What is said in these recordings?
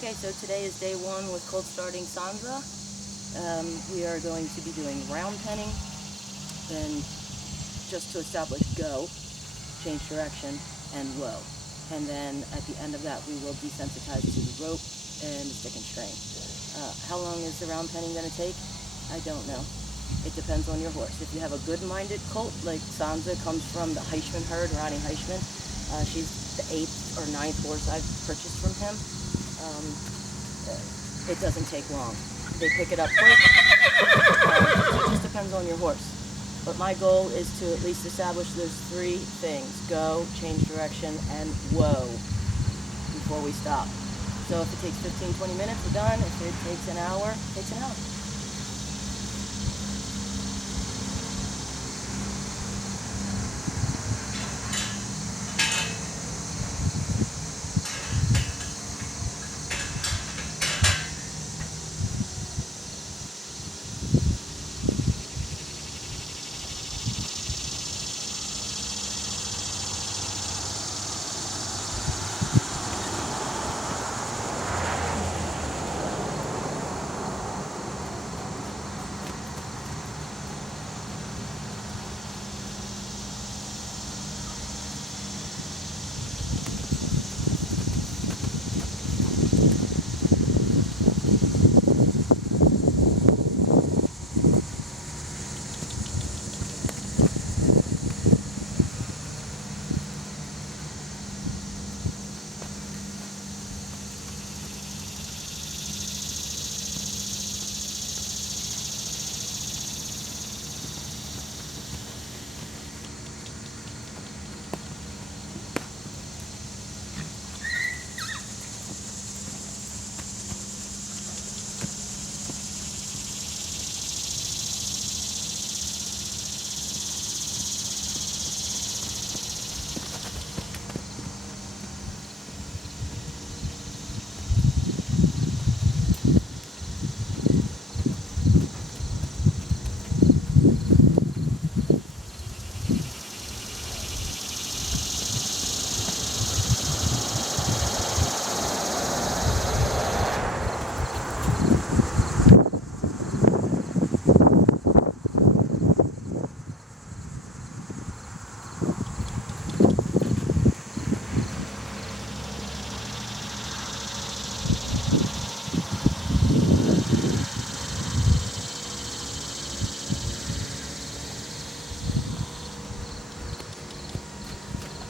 Okay, so today is day one with Colt Starting-Sansa. We are going to be doing roundpenning, then just to establish go, change direction, and low. And then at the end of that, we will desensitize to the rope and the stick and string. How long is the roundpenning going to take? I don't know. It depends on your horse. If you have a good-minded colt, like Sansa comes from the Heishman herd, Ronnie Heishman. She's the 8th or 9th horse I've purchased from him. It doesn't take long. They pick it up quick. It just depends on your horse. But my goal is to at least establish those 3 things: go, change direction, and whoa, before we stop. So if it takes 15-20 minutes, we're done. If it takes an hour, it takes an hour.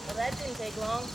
Well, that didn't take long.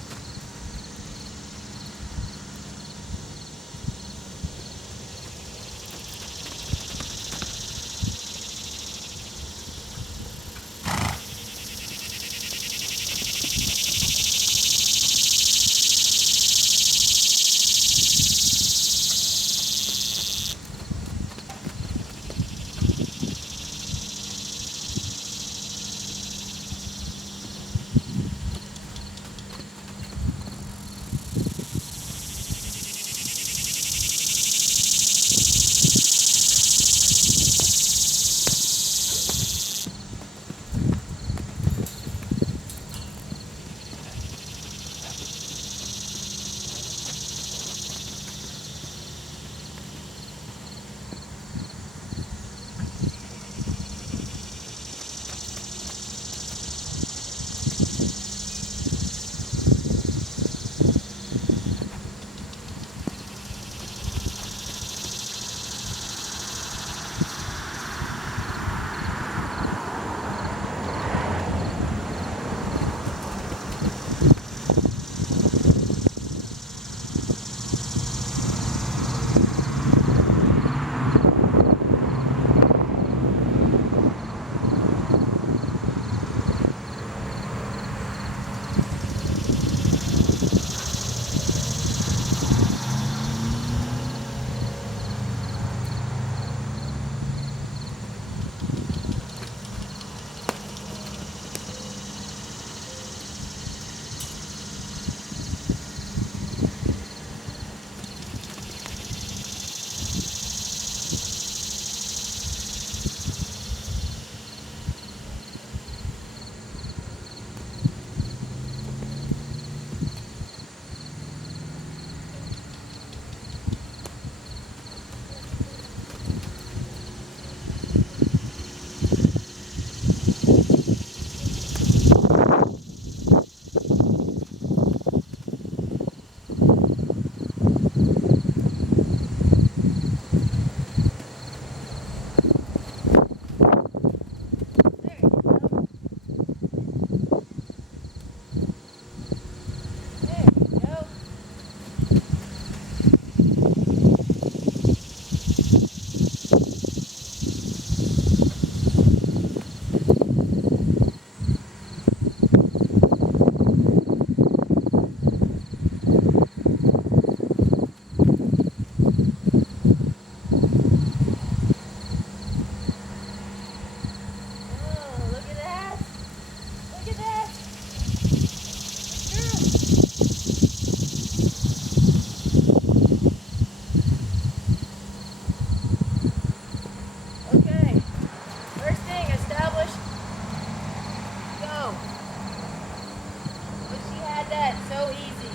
But she had that so easy.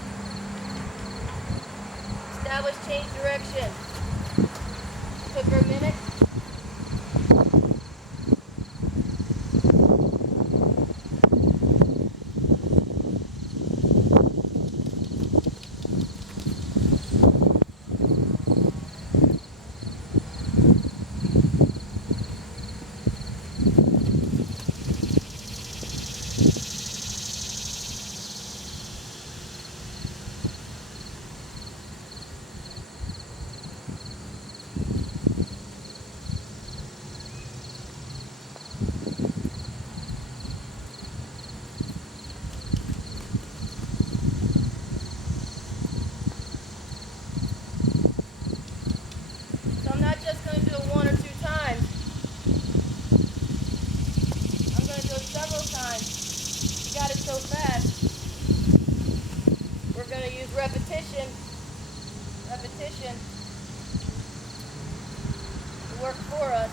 Establish change direction. Took her a minute. So I'm not just going to do it one or two times. I'm going to do it several times. You got it so fast. We're going to use repetition to work for us.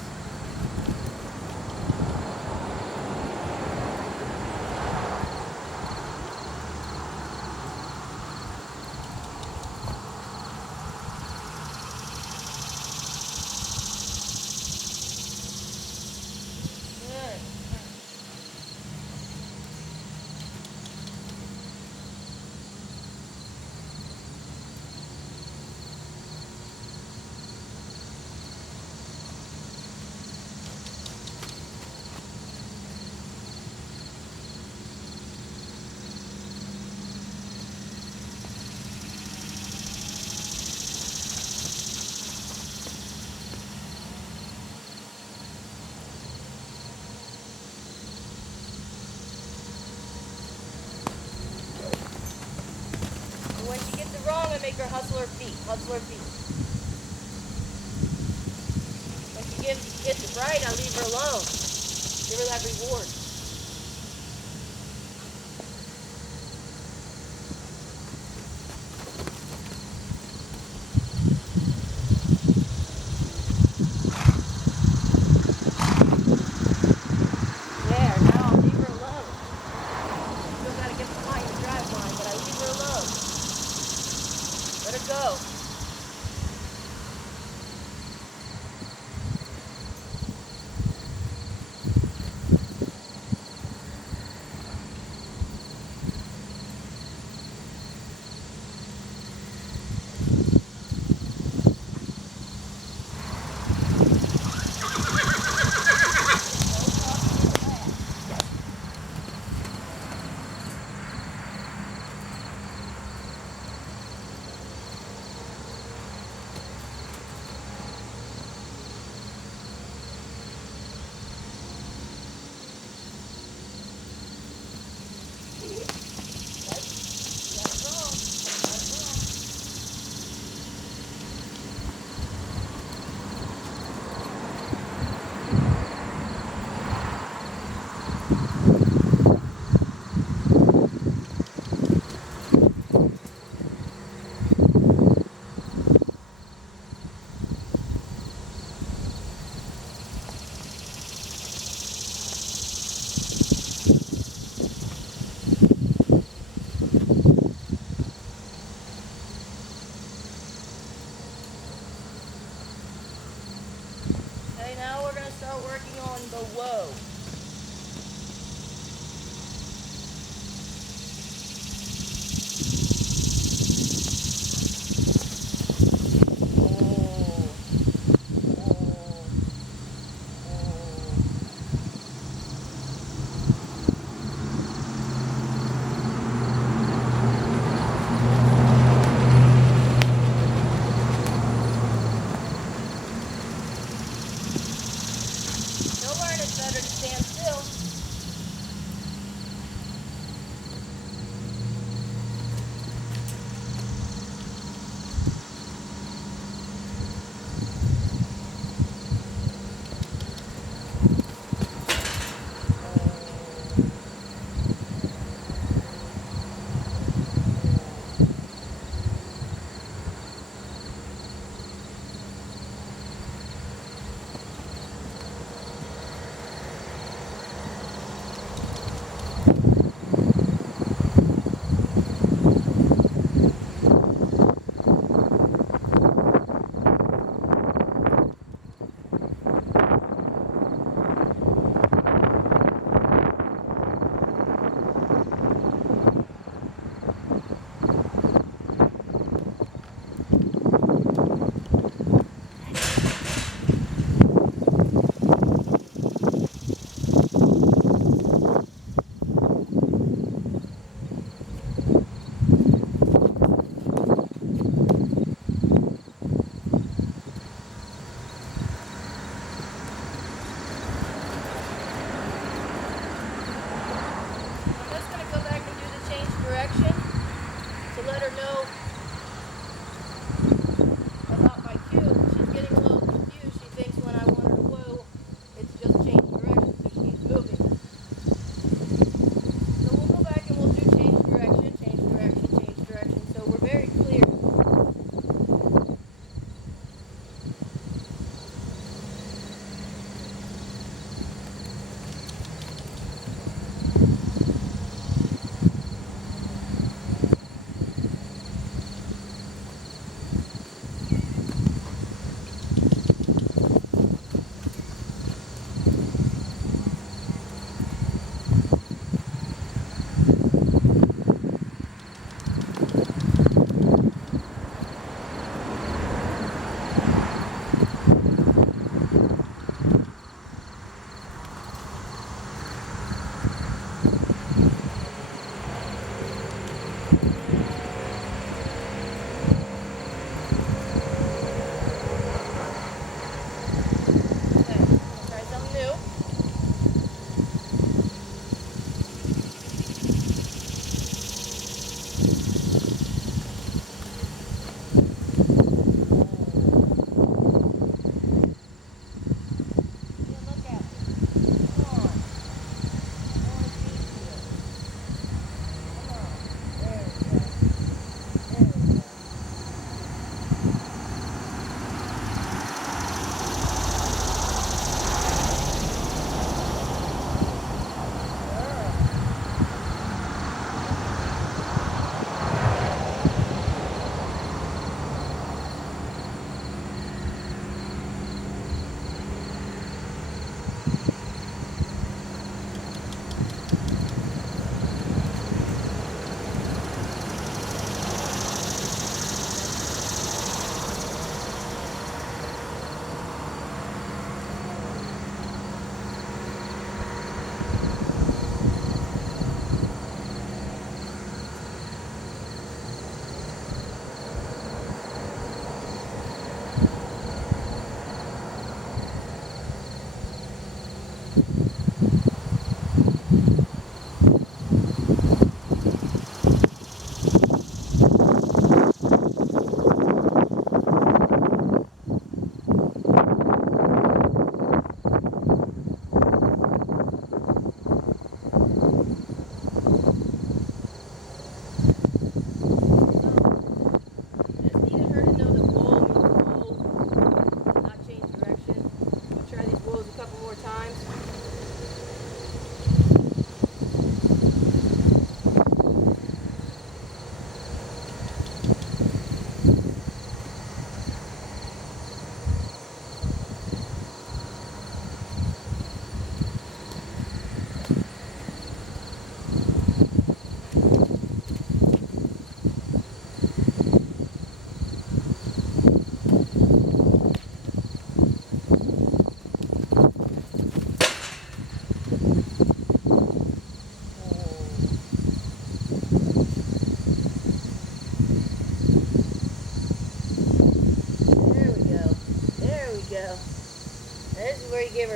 Good. And when she gets it wrong, I make her hustle her feet. When she gets it right, I leave her alone. Give her that reward. There, now I'll leave her alone. Still gotta get behind the drive line, but I leave her alone. Let her go.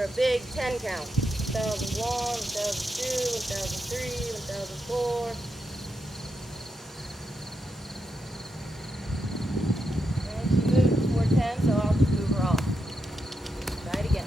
for a big 10 count. 1001, 1002, 1003, 1004. And she moved before 10, so I'll just move her off. Try it again.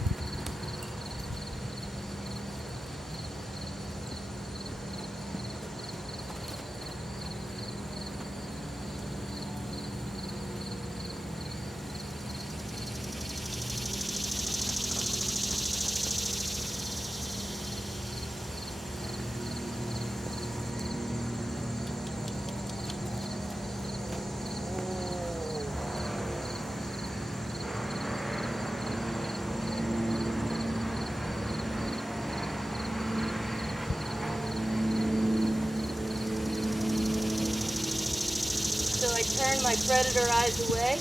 So I turn my predator eyes away,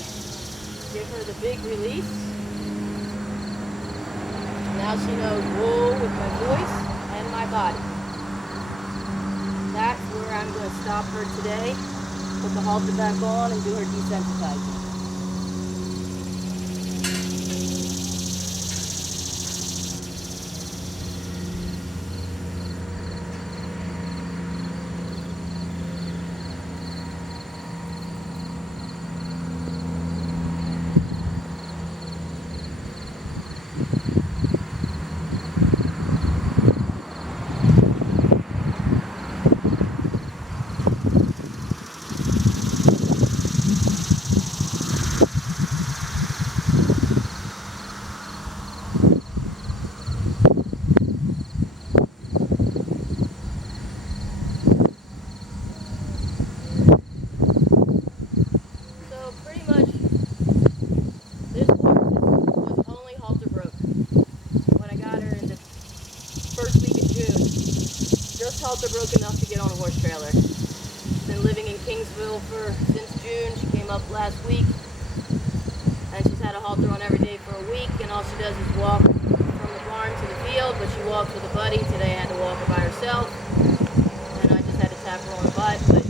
give her the big release. Now she knows whoa with my voice and my body. That's where I'm going to stop her today, put the halter back on and do her desensitizing. Halter broke enough to get on a horse trailer. She's been living in Kingsville since June. She came up last week, and she's had a halter on every day for a week, and all she does is walk from the barn to the field, but she walks with a buddy. Today I had to walk her by herself, and I just had to tap her on the butt, but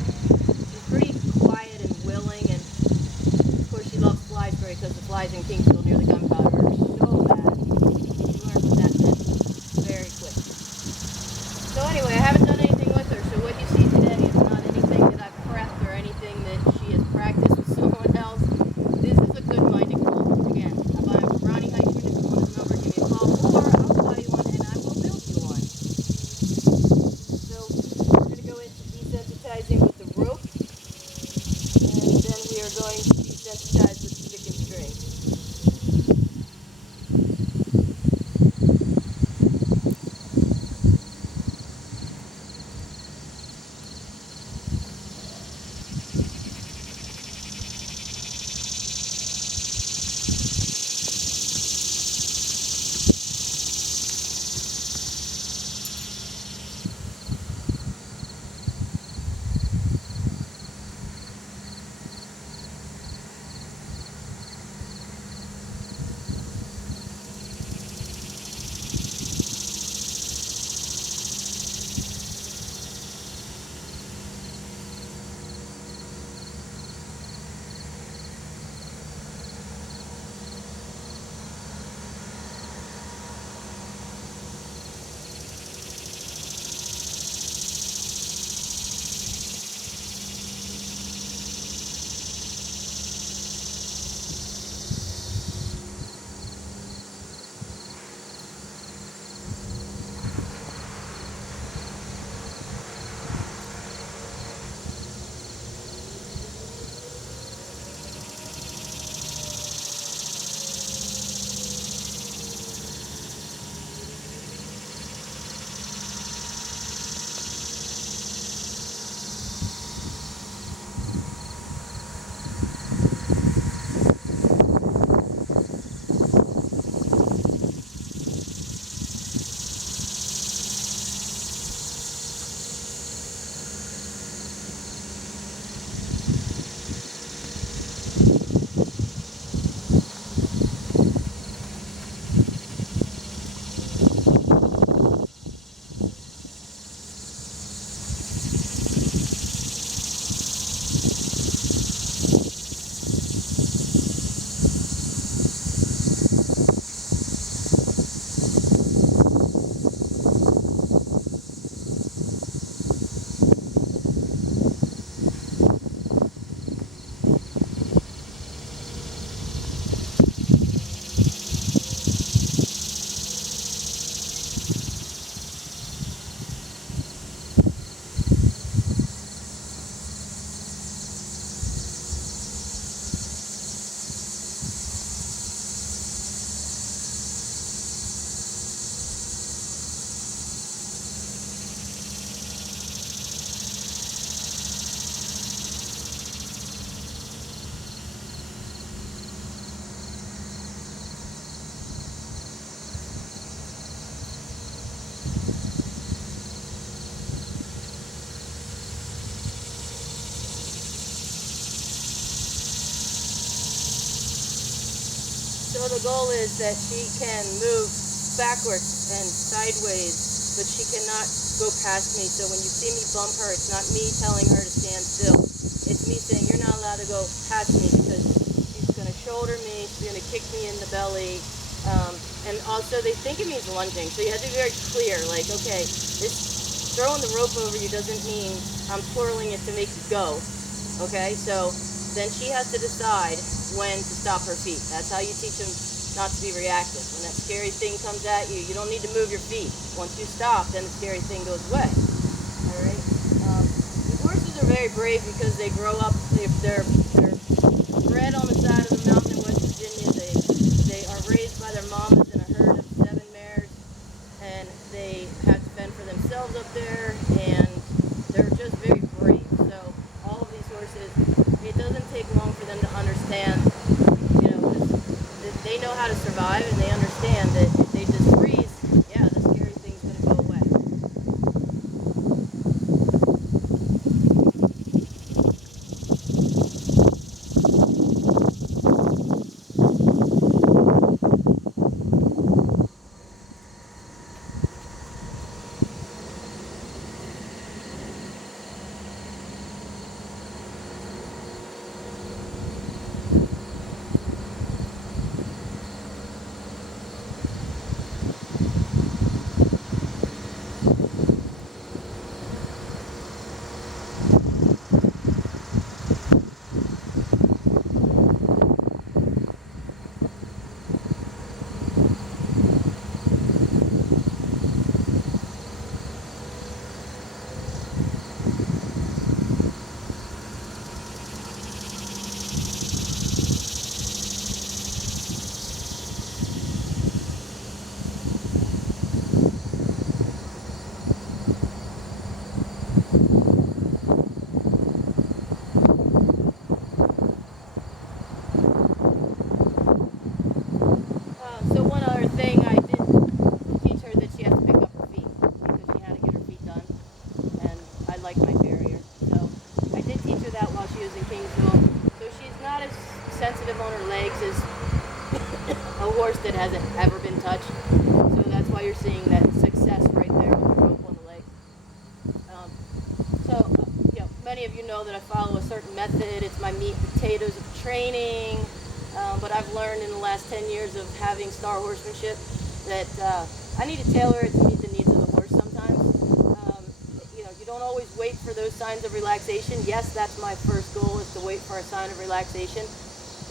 she's pretty quiet and willing, and of course she loves fly spray because the flies in Kingsville near the gunpowder are so bad. She learns what that meant very quick. So anyway, I haven't done anything with her, so what you see today is not anything that I've prepped or anything that she has practiced with someone else. This is a good-minded call. Again, if I have a brownie hiker, if you want his number, give me a call, or I'll buy you one and I will build you one. So we're going to go into desensitizing with the rope, and then we are going to desensitize with stick and string. So the goal is that she can move backwards and sideways, but she cannot go past me. So when you see me bump her, it's not me telling her to stand still. It's me saying, you're not allowed to go past me, because she's going to shoulder me, she's going to kick me in the belly. And also they think it means lunging, so you have to be very clear, like, okay, this throwing the rope over you doesn't mean I'm twirling it to make you go, okay? So then she has to decide when to stop her feet. That's how you teach them not to be reactive. When that scary thing comes at you, you don't need to move your feet. Once you stop, then the scary thing goes away, all right? The horses are very brave because they grow up, they're bred on the side of the mountain in West Virginia. They are raised by their mamas in a herd of 7 mares, and they have to fend for themselves up there, and they're just very brave. So all of these horses, it doesn't take long for them to understand, you know, they know how to survive, and they understand that if they just freeze, yeah, the scary thing's going to go away. So one other thing, I did teach her that she has to pick up her feet, because she had to get her feet done, and I like my farrier. So I did teach her that while she was in Kingsville. So she's not as sensitive on her legs as a horse that hasn't ever been touched. So that's why you're seeing that success right there with the rope on the leg. You know, many of you know that I follow a certain method. It's my meat and potatoes of training. But I've learned in the last 10 years of having star horsemanship that I need to tailor it to meet the needs of the horse sometimes. You know, you don't always wait for those signs of relaxation. Yes, that's my first goal, is to wait for a sign of relaxation.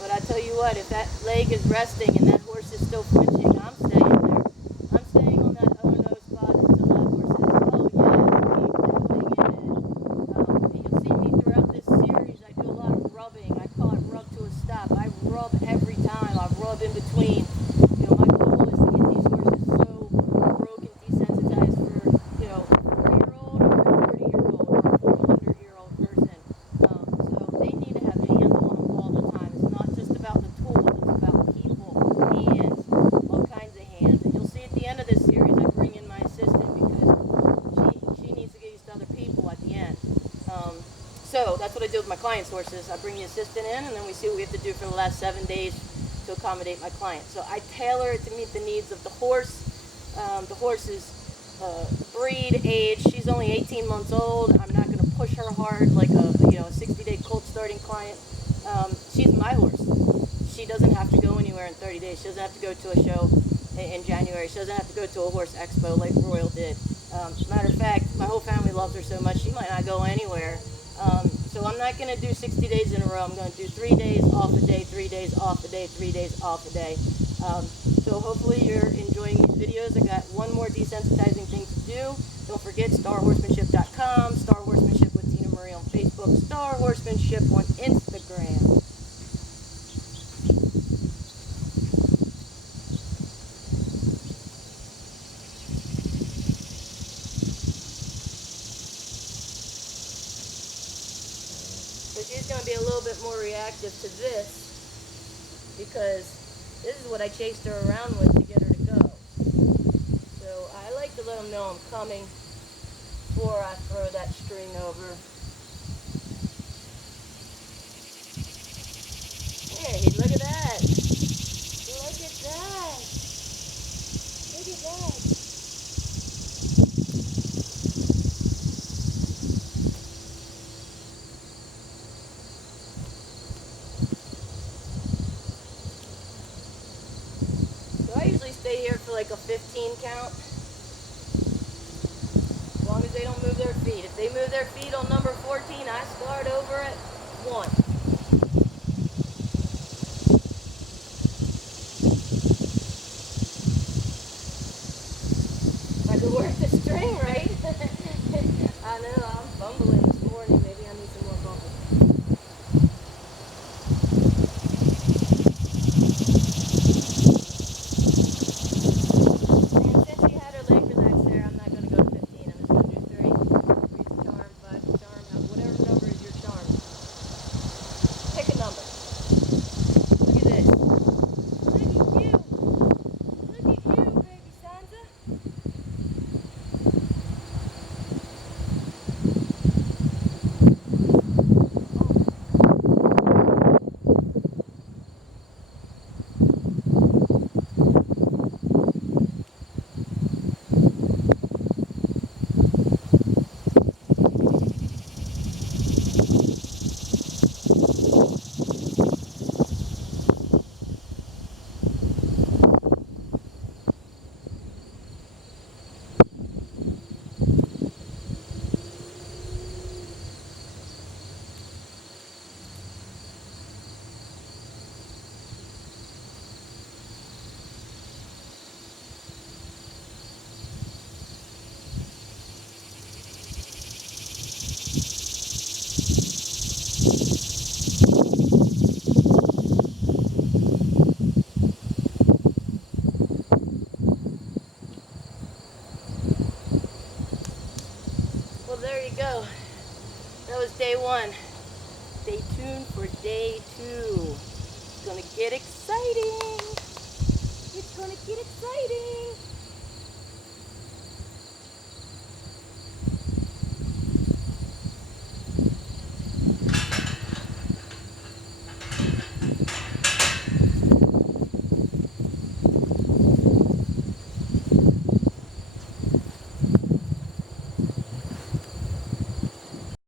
But I tell you what, if that leg is resting and that horse is still flinching, I'm staying there. I'm staying on that oh-no spot until that horse says, oh yes, keep going in. You'll see me throughout this series, I do a lot of rubbing. I call it rub to a stop. I rub every time. I rub in between. You know, my goal is to get these horses so broken, desensitized for, you know, a 4-year-old or a 40-year-old or a 400-year-old person. So they need to have hands on them all the time. It's not just about the tools, it's about people, hands, all kinds of hands. And you'll see at the end of this series, I bring in my assistant because she needs to get used to other people at the end. So that's what I do with my clients' horses. I bring the assistant in, and then we see what we have to do for the last 7 days to accommodate my client. So I tailor it to meet the needs of the horse. The horse's breed, age. She's only 18 months old. I'm not going to push her hard like a 60-day Colt starting client. She's my horse. She doesn't have to go anywhere in 30 days. She doesn't have to go to a show in January. She doesn't have to go to a horse expo like Royal did. Matter of fact, my whole family loves her so much, she might not go anywhere. So I'm not going to do 60 days in a row. I'm going to do 3 days off a day, 3 days off a day, 3 days off a day. So hopefully you're enjoying these videos. I got one more desensitizing thing to do. Don't forget starhorsemanship.com, Star Horsemanship with Tina Marie on Facebook, Star Horsemanship on Instagram. So she's going to be a little bit more reactive to this, because this is what I chased her around with to get her to go. So I like to let them know I'm coming before I throw that string over. Hey, look at that. Look at 15 count. As long as they don't move their feet. If they move their feet on number 14, I start over at 1. If I could work the string right. I know, I'm fumbling this morning. Maybe I need some more coffee. And since she had her leg relaxed there, I'm not going to go to 15. I'm just going to do 3. 3's a charm, 5's a charm, whatever number is your charm. Pick a number. Look at this. Look at you. Look at you, baby Sansa. Well, there you go. That was day 1. Stay tuned for day 2. It's gonna get exciting. It's gonna get exciting.